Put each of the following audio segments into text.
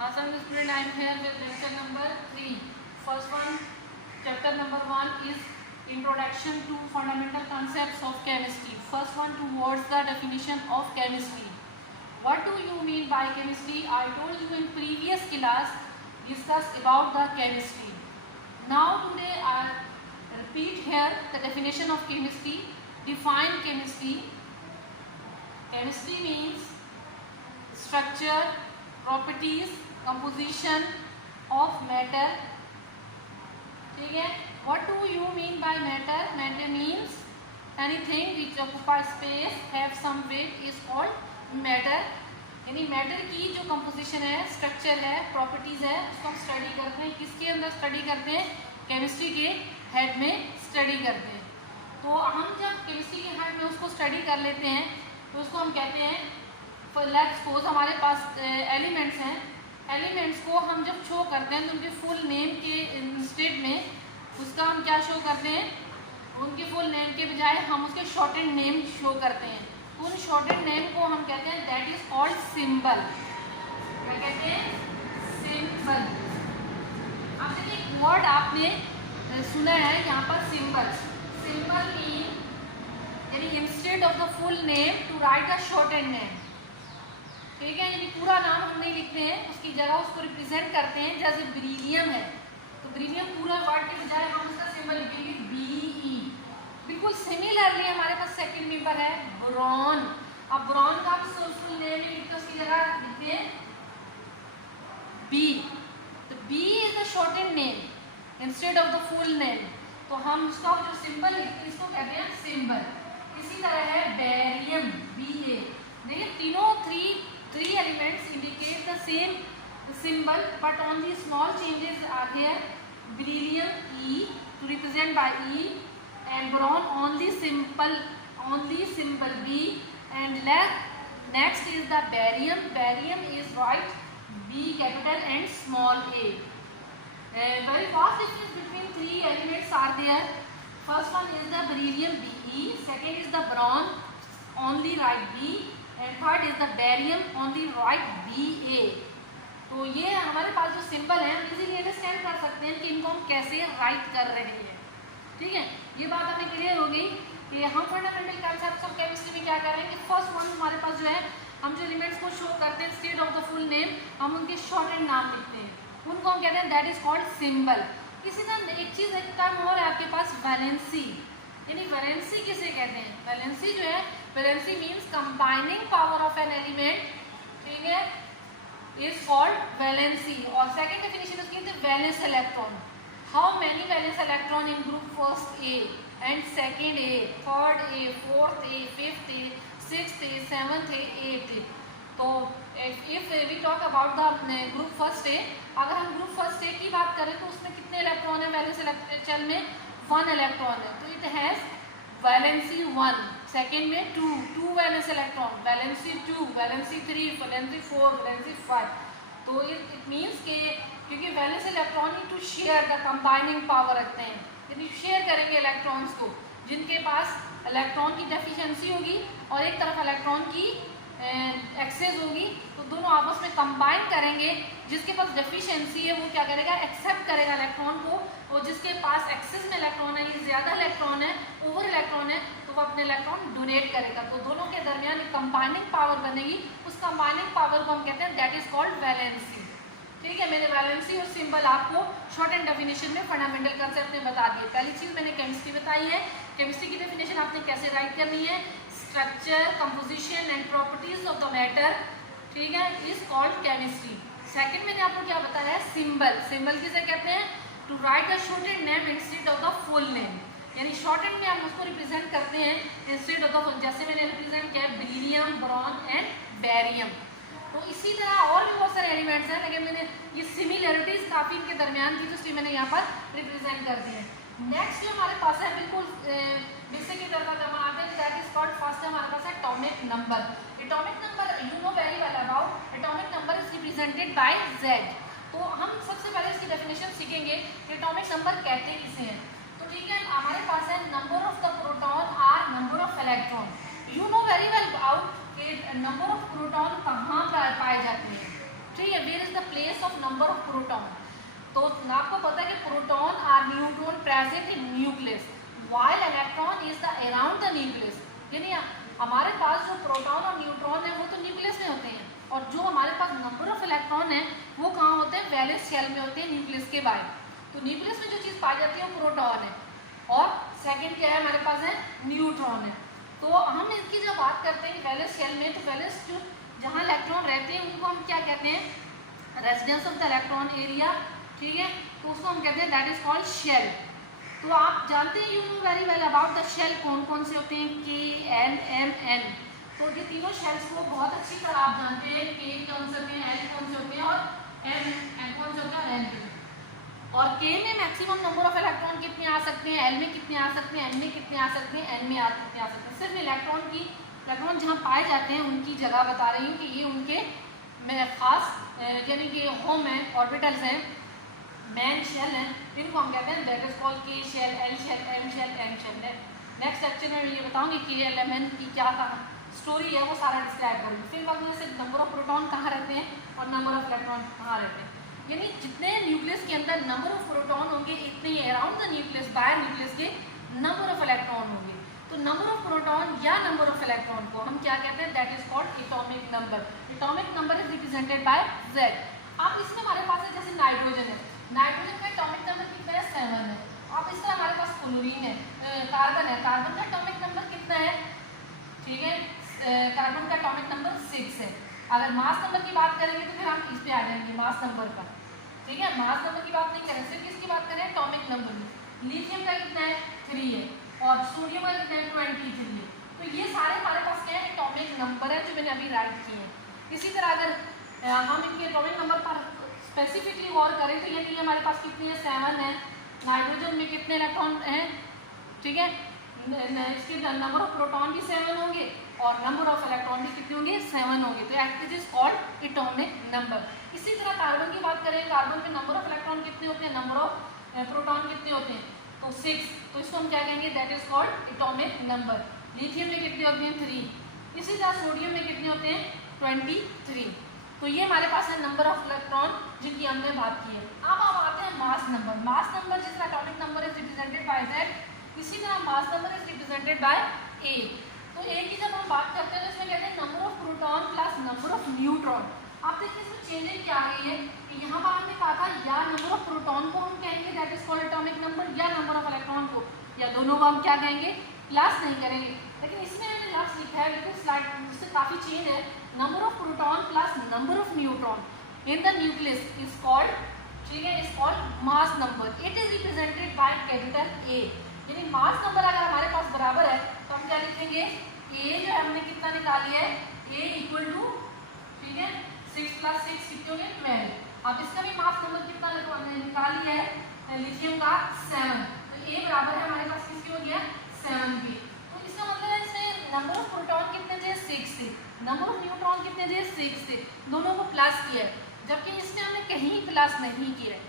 Awesome student, I am here with lecture number 3. First one, chapter number 1 is Introduction to Fundamental Concepts of Chemistry. First one, towards the definition of chemistry. What do you mean by chemistry? I told you in previous class discussed about the chemistry. Now today I repeat here the definition of chemistry. Define chemistry. Chemistry means structure, properties, composition of matter. ठीक है? What do you mean by matter? Matter means anything which occupies space, have some weight is called matter. यानी matter की जो composition है, structure है, properties है, उसको हम स्टडी करते हैं. किसके अंदर स्टडी करते हैं? केमिस्ट्री के हेड में स्टडी करते हैं. तो हम जब केमिस्ट्री के हेड में उसको स्टडी कर लेते हैं तो उसको हम कहते हैं, लेट्स सपोज हमारे पास एलिमेंट्स हैं. एलिमेंट्स को हम जब शो करते हैं तो उनके फुल नेम के इंस्टेड में उसका हम क्या शो करते हैं? उनके फुल नेम के बजाय हम उसके शॉर्टेड नेम शो करते हैं. उन शॉर्टेड नेम को हम कहते हैं दैट इज कॉल्ड सिंबल. क्या कहते हैं? सिंबल. अब देखिए एक वर्ड आपने सुना है यहाँ पर, सिंबल. सिंबल मीन यानी instead of the full name to write a shorted name. ठीक है, यानी पूरा नाम हम नहीं लिखते हैं, उसकी जगह उसको रिप्रेजेंट करते हैं. जैसे बेरिलियम है तो बेरिलियम पूरा वर्ड के बजाय हम उसका सिंबल लिखेंगे BE. बिल्कुल सिमिलरली हमारे पास सेकंड मेंबर है बोरॉन. अब बोरॉन का फुल नेम लिखते उसकी जगह लिखते हैं B. तो B is the shorted name instead of the full name. तो हम उसका जो सिंबल लिखते हैं इसको कहते हैं सिंबल. इसी तरह है बेरियम BA. देखिए तीनों three elements indicate the same symbol but only small changes are there. Beryllium E to represent by E and boron only symbol B. And next is the barium. Barium is right B capital and small a. Very vast difference between three elements are there. First one is the beryllium BE, second is the boron only write B and third is the barium only write BA. तो ये हमारे पास जो symbol है हम easily understand कर सकते हैं कि इनको हम कैसे राइट कर रहे हैं. ठीक है, ये बात हमें क्लियर हो गई कि हम फंडामेंटल कॉन्सेप्ट्स ऑफ केमिस्ट्री में क्या कर रहे हैं कि फर्स्ट वन हमारे पास जो है हम जो एलिमेंट्स को शो करते हैं instead of the full name हम उनके शॉर्टेड नाम लिखते हैं, उनको हम कहते हैं दैट इज कॉल्ड सिंबल. इसी तरह एक चीज़ एक टर्म और है आपके पास वैलेंसी. यानी वैलेंसी किसे कहते हैं? वैलेंसी जो है, valency means combining power of an element. ठीक है, इज कॉल्ड वैलेंसी. और सेकंड डेफिनेशन उसकी है valence electron. How many valence electron in group first A and second A, third A, fourth A, fifth A, sixth A, seventh A, eighth A. तो if we talk about the group first A, अगर हम group first ए की बात करें तो उसमें कितने electron है? वैलेंस इलेक्ट्रॉन में 1 इलेक्ट्रॉन है. तो इट हैज वैलेंसी 1. सेकेंड में 2 valence electron, valency 2, valency 3, valency 4, valency 5. तो इट मीन्स के क्योंकि वैलेंस इलेक्ट्रॉन ही to share the combining power रखते हैं. यदि शेयर करेंगे इलेक्ट्रॉन्स को, जिनके पास इलेक्ट्रॉन की डेफिशिएंसी होगी और एक तरफ इलेक्ट्रॉन की एक्सेस होगी, तो दोनों आपस में कंबाइन करेंगे. जिसके पास डेफिशिएंसी है वो क्या करेगा? एक्सेप्ट करेगा इलेक्ट्रॉन को, और जिसके पास एक्सेस में इलेक्ट्रॉन है, ये ज़्यादा इलेक्ट्रॉन है, ओवर इलेक्ट्रॉन है, तो वो अपने इलेक्ट्रॉन डोनेट करेगा. तो दोनों के दरमियान एक कंबाइनिंग पावर बनेगी. उस कंबाइनिंग पावर को हम कहते हैं दैट इज कॉल्ड वैलेंसी. ठीक है, मैंने वैलेंसी और सिंबल आपको शॉर्ट एंड डेफिनेशन में फंडामेंटल कंसेप्ट में बता दिए. पहली चीज़ मैंने केमिस्ट्री बताई है. केमिस्ट्री की डेफिनेशन आपने कैसे राइट करनी है? Structure, composition and properties of the matter. ठीक है, इज कॉल्ड केमिस्ट्री. सेकंड मैंने आपको क्या बताया है? सिंबल. सिंबल किसे कहते हैं? To write the shorted name instead of the full name. यानी शॉर्टेड में हम उसको रिप्रेजेंट करते हैं इंस्टेड ऑफ द फुल. जैसे मैंने रिप्रेजेंट किया बेरिलियम, बोरॉन एंड बेरियम. तो इसी तरह और भी बहुत सारे एलिमेंट्स हैं, लेकिन मैंने ये सिमिलरिटीज काफ़ी इनके दरमियान थी, तो इसलिए मैंने यहाँ पर रिप्रेजेंट कर दिया. नेक्स्ट जो हमारे पास है बिल्कुल बेसिक की तरह जब हम आते हैं दैट इज कॉल्ड फर्स्ट हमारे पास है atomic number. Atomic number you know very well about. Atomic number is represented by Z. तो हम सबसे पहले इसकी डेफिनेशन सीखेंगे कि एटॉमिक नंबर कहते किसे हैं. तो ठीक है, हमारे पास है number of the proton or number of electron. You know very well about number of proton कहाँ पर पाए जाते हैं. ठीक है, where is the place of number of proton. तो आपको पता है कि proton or neutron present in nucleus while electron is the around the nucleus. यानी हमारे पास जो प्रोटॉन और न्यूट्रॉन है वो तो न्यूक्लियस में होते हैं, और जो हमारे पास नंबर ऑफ इलेक्ट्रॉन है वो कहाँ होते हैं, वैलेंस शेल में होते हैं, न्यूक्लियस के बाहर। तो न्यूक्लियस में जो चीज़ पाई जाती है वो प्रोटॉन है, और सेकंड क्या है हमारे पास है, न्यूट्रॉन है। तो हम इसकी जब बात करते हैं वैलेंस शेल में, तो वैलेंस जो जहाँ इलेक्ट्रॉन रहते हैं उनको हम क्या कहते हैं, residence of the electron area. ठीक है, तो उसको हम कहते हैं दैट इज कॉल्ड शेल। तो आप जानते हैं, you know very well about the shell, कौन कौन से होते हैं, के एन एम एन। तो ये तीनों शेल्स को बहुत अच्छी तरह आप जानते हैं, के कौन से होते हैं, एल कौन से होते हैं, और एम कौन से होते हैं, एन। और के में मैक्सिमम नंबर ऑफ इलेक्ट्रॉन कितने आ सकते हैं, एल में कितने आ सकते हैं, एन में कितने आ सकते हैं, एन में कितने आ सकते हैं। सिर्फ इलेक्ट्रॉन जहाँ पाए जाते हैं उनकी जगह बता रही हूँ कि ये उनके खास यानी कि होम है, ऑर्बिटल्स हैं, मैन शेल है, इनको हम कहते हैं that is called K shell, L shell, M shell, N shell. Next lecture में ये बताऊंगी के एल एम एन की क्या स्टोरी है, वो सारा डिस्क्राइब करूँगी। फिर बाद में से नंबर ऑफ प्रोटॉन कहाँ रहते हैं और नंबर ऑफ इलेक्ट्रॉन कहाँ रहते हैं। यानी जितने न्यूक्लियस के अंदर नंबर ऑफ प्रोटॉन होंगे, इतने ही अराउंड द न्यूक्लियस, बाहर न्यूक्लियस के नंबर ऑफ इलेक्ट्रॉन होंगे। तो नंबर ऑफ प्रोटॉन या नंबर ऑफ इलेक्ट्रॉन को हम क्या कहते हैं, that is called atomic number. Atomic number is represented by Z। आप इसमें हमारे पास है जैसे नाइट्रोजन है, नाइट्रोजन का एटॉमिक नंबर कितना है, 7 है। आप इस तरह हमारे पास क्लोरीन है, कार्बन है, कार्बन का एटॉमिक नंबर कितना है, ठीक है, कार्बन का एटॉमिक नंबर 6 है। अगर मास नंबर की बात करेंगे तो फिर हम इस पे आ जाएंगे मास नंबर का, ठीक है। मास नंबर की बात नहीं करें, सिर्फ किसकी बात करें, एटॉमिक नंबर की। लिथियम का कितना है, 3 है, और सोडियम का कितना है, 23 है। तो ये सारे हमारे पास क्या है, एटॉमिक नंबर है जो मैंने अभी राइट किए हैं। इसी तरह अगर हम इनके एटॉमिक नंबर पर स्पेसिफिकली गौर करें तो ये हमारे पास कितनी है, 7 है। नाइट्रोजन में कितने इलेक्ट्रॉन हैं, ठीक है, इसके नंबर ऑफ प्रोटॉन भी 7 होंगे और नंबर ऑफ इलेक्ट्रॉन भी कितने होंगे, 7 होंगे। तो it is called atomic number. इसी तरह कार्बन की बात करें, कार्बन में नंबर ऑफ इलेक्ट्रॉन कितने होते हैं, नंबर ऑफ प्रोटॉन कितने होते हैं, तो 6। तो इसको हम क्या कहेंगे, that is called atomic number. Lithium में कितने होते हैं, 3। इसी तरह सोडियम में कितने होते हैं, 23। तो ये हमारे पास है नंबर ऑफ इलेक्ट्रॉन जिनकी हमने बात की है। अब हम आते हैं मास नंबर। मास नंबर जिसका atomic number is represented by Z, इसी तरह mass number is represented by A। तो A की जब हम बात करते हैं तो इसमें कहते हैं number of proton plus number of neutron. आप देखिए इसमें चेंजिंग क्या है, ये कि यहाँ पर हमने कहा था या नंबर ऑफ प्रोटॉन को हम कहेंगे that is called atomic number, या नंबर ऑफ इलेक्ट्रॉन को, या दोनों को हम क्या कहेंगे, प्लस नहीं करेंगे। लेकिन इसमें मैंने लफ्ज़ लिखा है, लेकिन स्लाइड उससे काफ़ी चेंज है। Number of proton plus number of neutron in the nucleus is called, ठीक है, is called mass number. It is represented by capital A। यानी मास नंबर अगर हमारे पास बराबर है तो हम क्या लिखेंगे, A जो हमने कितना निकाली है, A इक्वल टू, ठीक है, 6 + 6 कितने होंगे, 12। अब इसका भी मास नंबर कितना निकाली है, लिथियम का 7। तो A बराबर है हमारे पास किसकी हो गया, 7 की। तो इसका मतलब है इसमें नंबर ऑफ प्रोटॉन कितने थे, 6 थे, नंबर ऑफ न्यूट्रॉन कितने थे, 6 थे, दोनों को प्लस किया है, जबकि इसमें हमने कहीं प्लस नहीं किया है,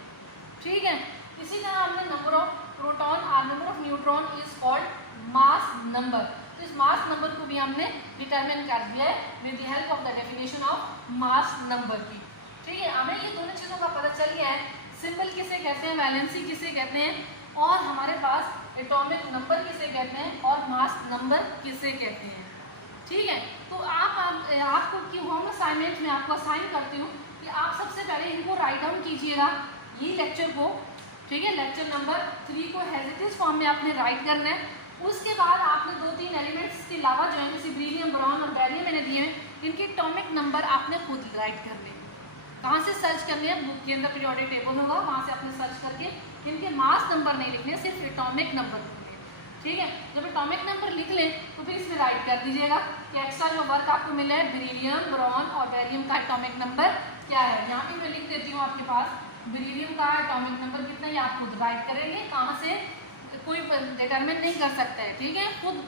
ठीक है। इसी तरह हमने नंबर ऑफ प्रोटॉन और number of neutron is called mass number. तो इस मास नंबर को भी हमने डिटरमिन कर दिया है with the help of the definition of mass number की, ठीक है। हमें ये दोनों चीज़ों का पता चल गया है, सिंबल किसे कहते हैं, वैलेंसी किसे कहते हैं, और हमारे पास एटॉमिक नंबर किसे कहते हैं और मास नंबर किसे कहते हैं, ठीक है। तो आपको की होम असाइनमेंट में आपको असाइन करती हूँ कि आप सबसे पहले इनको राइट डाउन कीजिएगा, ये लेक्चर को, ठीक है, लेक्चर नंबर 3 को एज इट इज फॉर्म में आपने राइट करना है। उसके बाद आपने 2-3 एलिमेंट्स के अलावा जो है जैसे ब्रीलियम, बोरॉन और बैरियम मैंने दिए हैं, इनके एटॉमिक नंबर आपने खुद राइट करने हैं। कहाँ से सर्च करने हैं, बुक के अंदर पीरियोडिक टेबल होगा, वहाँ से आपने सर्च करके इनके मास नंबर नहीं लिखने, सिर्फ एटॉमिक नंबर लिखने, ठीक है। जब एटॉमिक नंबर लिख लें तो फिर इसमें राइट कर दीजिएगा कि एक्स्ट्रा जो वर्क आपको मिला है बेरिलियम, बोरॉन और बैरियम का एटॉमिक नंबर क्या है। यहाँ पे मैं लिख देती हूँ आपके पास, बेरिलियम का एटॉमिक नंबर कितना है, आप खुद राइट करेंगे, कहाँ से कोई डिटरमिन नहीं कर सकता है, ठीक है, खुद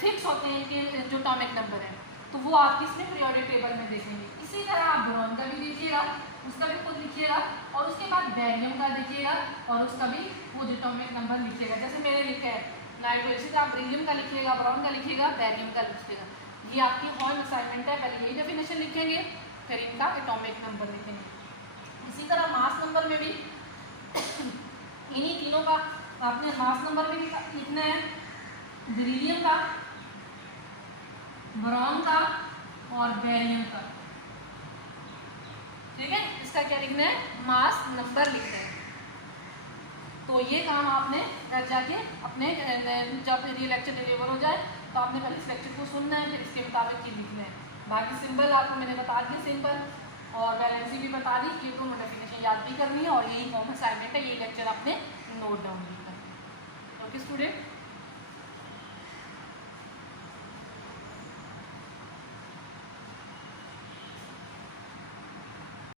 फिक्स होते हैं कि जो एटॉमिक नंबर है, तो वो आप इसमें पीरियोडिक टेबल में देखेंगे। इसी तरह आप बोरॉन का भी लीजिएगा, उसका भी खुद लिखिएगा, और उसके बाद बैरियम का लिखिएगा और उसका भी वो एटॉमिक नंबर लिखिएगा, जैसे मैंने लिखा है नाइट्रोजन। इसी तरह आप बेरिलियम का लिखिएगा, बोरॉन का लिखिएगा, बैरियम का लिखिएगा। ये आपकी होम असाइनमेंट है, पहले यही डेफिनेशन लिखेंगे, फिर इनका एटॉमिक नंबर लिखेंगे। इसी तरह मास नंबर में भी इन्हीं तीनों का आपने मास नंबर भी लिखना है, बेरिलियम का, बोरॉन का और बेरियम का। ठीक है, इसका क्या लिखना है, मास नंबर लिखना है। तो ये काम आपने घर जाके अपने जब ये लेक्चर डिलीवर हो जाए तो आपने पहले इस लेक्चर को सुनना है, फिर इसके मुताबिक ये लिखना है। बाकी सिंबल आपको मैंने बता दिए, सिंबल और वैलेंसी भी बता दी, ये दोनों डेफिनेशन याद भी करनी है और यही होम असाइनमेंट है, ये लेक्चर आपने नोट डाउन भी करना है। Okay student.